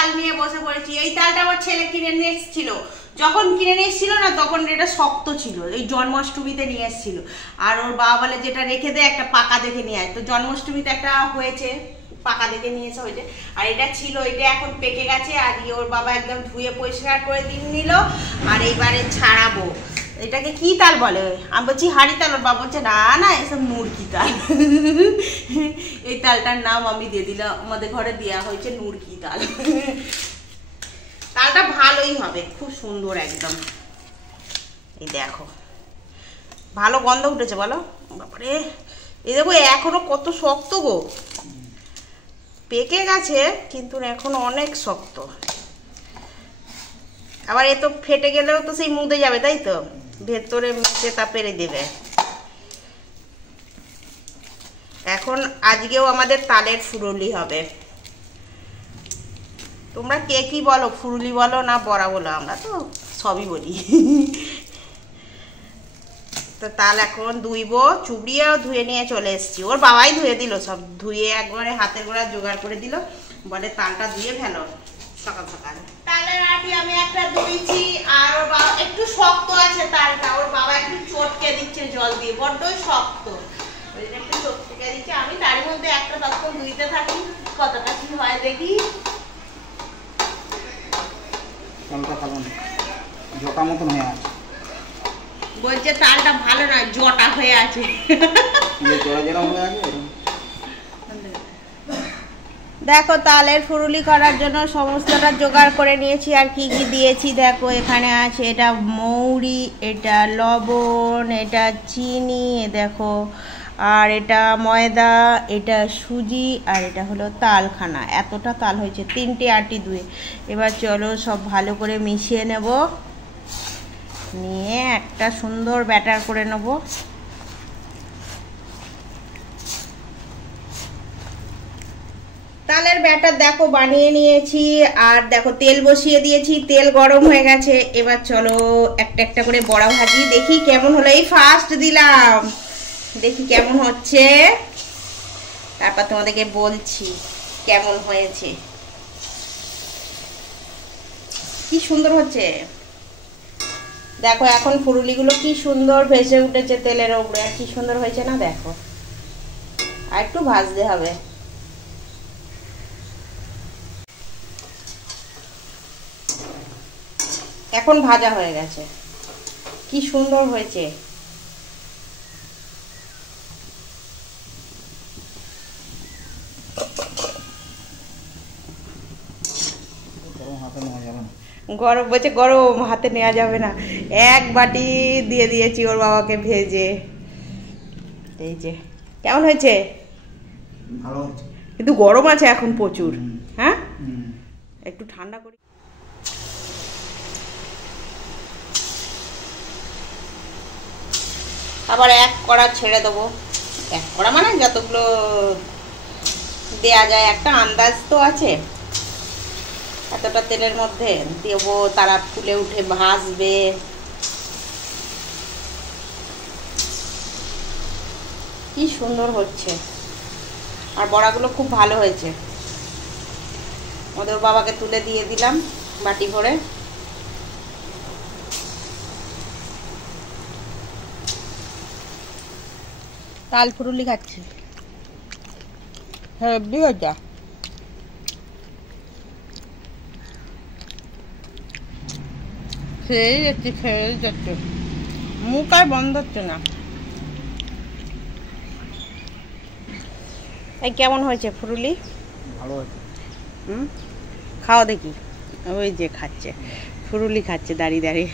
তাল নিয়ে বসে পড়েছি। এই তালটা আমার ছেলে কিনে নিয়ে এসেছিল, যখন কিনে নিয়ে এসেছিল না তখন এটা শক্ত ছিল, এই জন্মাষ্টমীতে নিয়ে এসেছিল। আর ওর বাবা বলে যেটা রেখে দে, একটা পাকা দেখে নিয়ে আয়। তো জন্মাষ্টমীতে একটা হয়েছে, পাকা দেখে নিয়ে এসে হয়েছে। আর এটা ছিল, এটা এখন পেকে গেছে। আর ওর বাবা একদম ধুয়ে পরিষ্কার করে দিয়ে নিল। আর এইবারে ছাড়াবো। এটাকে কি তাল বলে? আমি বলছি হাড়ি তাল, ওর বাবা বলছে না না এসব নুরকি তাল। এই তালটার নাম আমি দিয়ে দিলাম, আমাদের ঘরে দেওয়া হয়েছে নুরকি তাল। তালটা ভালোই হবে, খুব সুন্দর একদম। এই দেখো ভালো গন্ধ উঠেছে বলো। বাবারে এই দেখো এখনো কত শক্ত গো, পেকে গেছে কিন্তু এখন অনেক শক্ত। আবার এ তো ফেটে গেলেও তো সেই মুদে যাবে, তাই তো ভেতরে মিশে তা পেরে দেবে। এখন আজকেও আমাদের তালের ফুরুলি হবে। তোমরা কে কি বলো, ফুরুলি বলো না বড়া বলো, আমরা তো সবই বলি। তো তাল এখন ধুইবো, চুবড়িয়েও ধুয়ে নিয়ে চলে এসেছি। ওর বাবাই ধুয়ে দিল, সব ধুয়ে একবারে হাতের গোড়া জোগাড় করে দিল, বলে তালটা ধুয়ে ফেলো সকাল সকাল। তালের আটি আমি একটা ধুইছি, আর ওর বাবা একটু শক্ত আছে তালটা, ওর বাবা একটু চটকে দিচ্ছে জল দিয়ে, বড্ডই শক্ত, ওই জন্য একটু চটকে দিচ্ছে। আমি তারই মধ্যে একটা তখন ধুইতে থাকি, কতটা কি হয় দেখি। তালটা ভালো না, জটা মতন হয়ে আছে। বলছে তালটা ভালো না, জটা হয়ে আছে। দেখো তালের ফুরুলি করার জন্য সমস্তটা জোগাড় করে নিয়েছি। আর কি কি দিয়েছি দেখো, এখানে আছে এটা মৌরি, এটা লবণ, এটা চিনি, দেখো, আর এটা ময়দা, এটা সুজি, আর এটা হলো তালখানা। এতটা তাল হয়েছে, 3টে আটি দুয়ে। এবার চলো সব ভালো করে মিশিয়ে নেব, নিয়ে একটা সুন্দর ব্যাটার করে নেব। তালের ব্যাটার দেখো বানিয়ে নিয়েছি। আর দেখো তেল বসিয়ে দিয়েছি, তেল গরম হয়ে গেছে। এবার চলো একটা একটা করে বড়া ভাজি, দেখি কেমন হলো। এই ফার্স্ট দিলাম, দেখি কেমন হচ্ছে, তারপর তোমাদেরকে বলছি কেমন হয়েছে। কি সুন্দর হচ্ছে দেখো, এখন ফুরুলিগুলো কি সুন্দর ভেসে উঠেছে তেলের উপরে, কি সুন্দর হয়েছে না দেখো। আর একটু ভাজতে হবে। এখন ভাজা হয়ে গেছে, কি সুন্দর হয়েছে। গরম বলছে, গরম হাতে নেওয়া যাবে না। এক বাটি দিয়ে দিয়েছি ওর বাবাকে ভেজে। এই যে কেমন হয়েছে, ভালো হয়েছে, কিন্তু গরম আছে এখন প্রচুর। হ্যাঁ একটু ঠান্ডা করি। আবার এক কড়া ছেড়ে দেবো, এক কড়া মানে যতগুলো দেয়া যায়, একটা আন্দাজ তো আছে। এতটা তেলের মধ্যে দেবো, তারা ফুলে উঠে ভাজবে। কি সুন্দর হচ্ছে, আর বড়াগুলো খুব ভালো হয়েছে। ওদের বাবাকে তুলে দিয়ে দিলাম বাটি ভরে। তাল ফুরুলি খাচ্ছি, হেব্বি হয়েছে। খেয়ে যাচ্ছে, মুখ আর বন্ধ হচ্ছে না। এই কেমন হয়েছে ফুরুলি? ভালো হয়েছে। খাও দেখি। ওই যে খাচ্ছে, ফুরুলি খাচ্ছে দাঁড়িয়ে দাঁড়িয়ে।